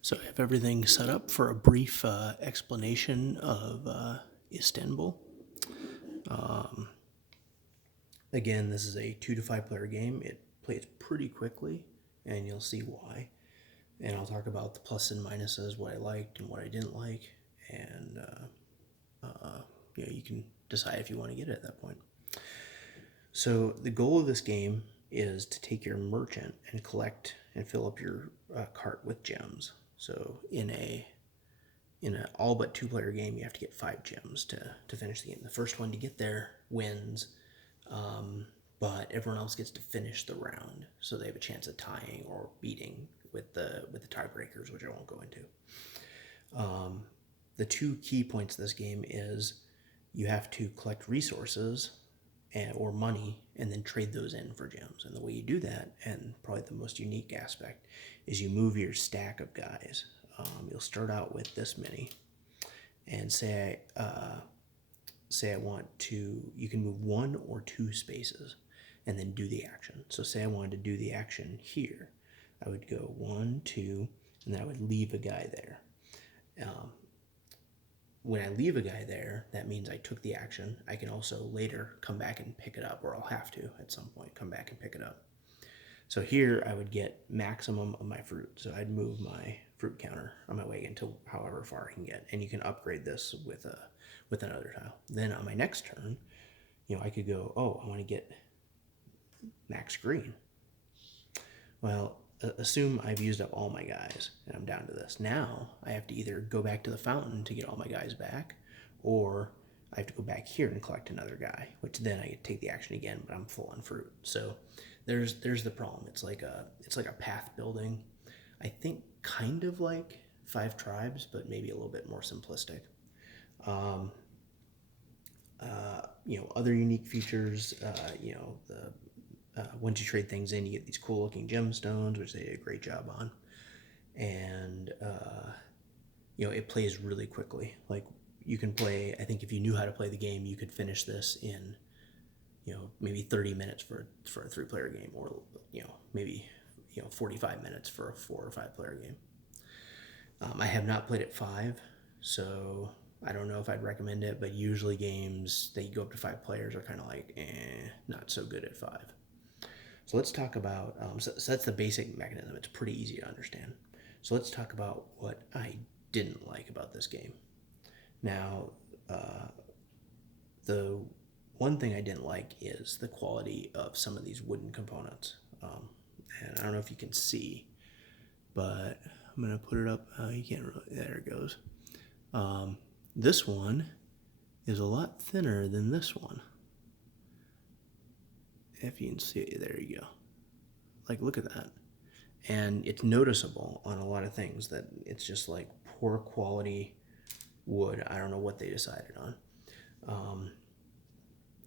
So I have everything set up for a brief explanation of Istanbul. Again, this is a 2 to 5 player game. It plays pretty quickly, and you'll see why. And I'll talk about the plus and minuses, what I liked and what I didn't like, and you can decide if you want to get it at that point. So the goal of this game is to take your merchant and collect and fill up your cart with gems. So in a all but 2 player game, you have to get 5 gems to finish the game. The first one to get there wins, but everyone else gets to finish the round, so they have a chance of tying or beating with the tiebreakers, which I won't go into. The 2 key points of this game is you have to collect resources or money and then trade those in for gems. And the way you do that, and probably the most unique aspect, is you move your stack of guys. You'll start out with this many, and say I want to, you can move 1 or 2 spaces and then do the action. So say I wanted to do the action here, I would go 1, 2, and then I would leave a guy there. When I leave a guy there, that means I took the action. I can also later come back and pick it up, or I'll have to at some point come back and pick it up. So here I would get maximum of my fruit. So I'd move my fruit counter on my wagon to however far I can get. And you can upgrade this with another tile. Then on my next turn, I could go, oh, I want to get max green. Well, assume I've used up all my guys and I'm down to this. Now I have to either go back to the fountain to get all my guys back, or I have to go back here and collect another guy, which then I take the action again, but I'm full on fruit. So there's the problem. It's like a path building. I think kind of like 5 Tribes, but maybe a little bit more simplistic. Other unique features, once you trade things in, you get these cool looking gemstones, which they did a great job on. And, it plays really quickly. Like, you can play, I think if you knew how to play the game, you could finish this in, maybe 30 minutes for a 3 player game, or, maybe, 45 minutes for a 4 or 5 player game. I have not played at 5, so I don't know if I'd recommend it, but usually games that go up to 5 players are kind of like, not so good at 5. So let's talk about, so that's the basic mechanism. It's pretty easy to understand. So let's talk about what I didn't like about this game. Now, the one thing I didn't like is the quality of some of these wooden components. And I don't know if you can see, but I'm going to put it up. You can't really, there it goes. This one is a lot thinner than this one. If you can see it, there you go. Like, look at that. And it's noticeable on a lot of things that it's just like poor quality wood. I don't know what they decided on.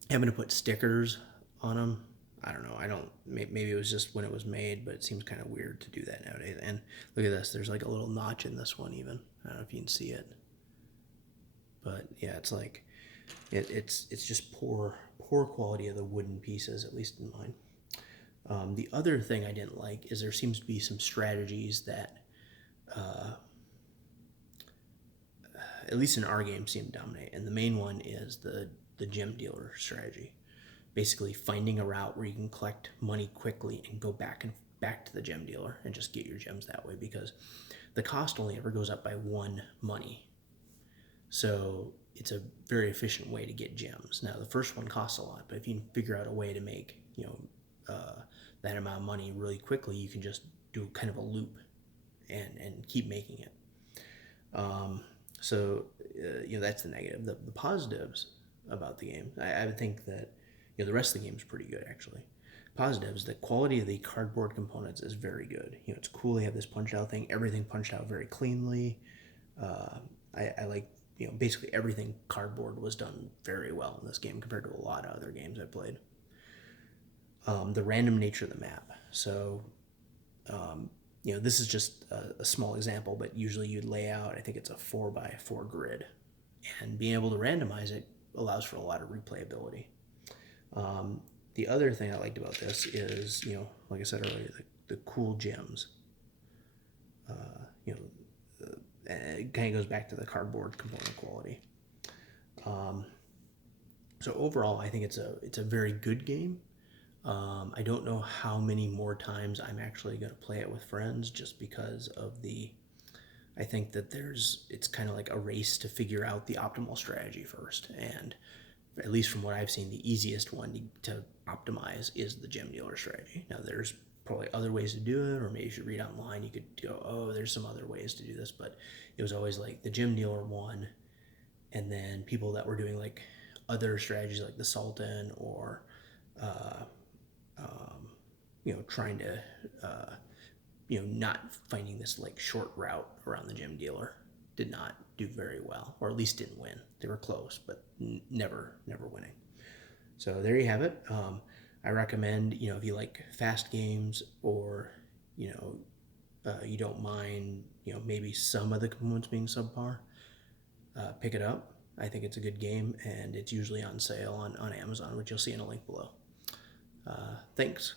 Having to put stickers on them, I don't know. Maybe it was just when it was made, but it seems kind of weird to do that nowadays. And look at this. There's like a little notch in this one even. I don't know if you can see it. But yeah, it's like, it's just poor quality of the wooden pieces, at least in mine. The other thing I didn't like is there seems to be some strategies that, at least in our game, seem to dominate. And the main one is the gem dealer strategy. Basically finding a route where you can collect money quickly and go back to the gem dealer and just get your gems that way, because the cost only ever goes up by 1 money. So it's a very efficient way to get gems. Now the first one costs a lot, but if you can figure out a way to make that amount of money really quickly, you can just do kind of a loop and keep making it. That's the negative. The positives about the game, I would think that the rest of the game is pretty good actually. Positives, the quality of the cardboard components is very good. It's cool they have this punched out thing. Everything punched out very cleanly. I like, basically everything cardboard was done very well in this game compared to a lot of other games I played. The random nature of the map. So, this is just a small example, but usually you'd lay out, I think it's a 4x4 grid. And being able to randomize it allows for a lot of replayability. The other thing I liked about this is, like I said earlier, the cool gems. it kind of goes back to the cardboard component quality. So overall, I think it's a very good game. I don't know how many more times I'm actually going to play it with friends, just because of the. I think that it's kind of like a race to figure out the optimal strategy first, and at least from what I've seen, the easiest one to optimize is the gem dealer strategy. Now, there's probably other ways to do it, or maybe you should read online. You could go, oh, there's some other ways to do this, but it was always like the gem dealer one, and then people that were doing like other strategies like the Sultan, or uh, trying to not finding this like short route around the gem dealer, did not do very well, or at least didn't win. They were close, but never winning. So there you have it. I recommend, if you like fast games, or you don't mind, maybe some of the components being subpar, pick it up. I think it's a good game, and it's usually on sale on Amazon, which you'll see in a link below. Thanks.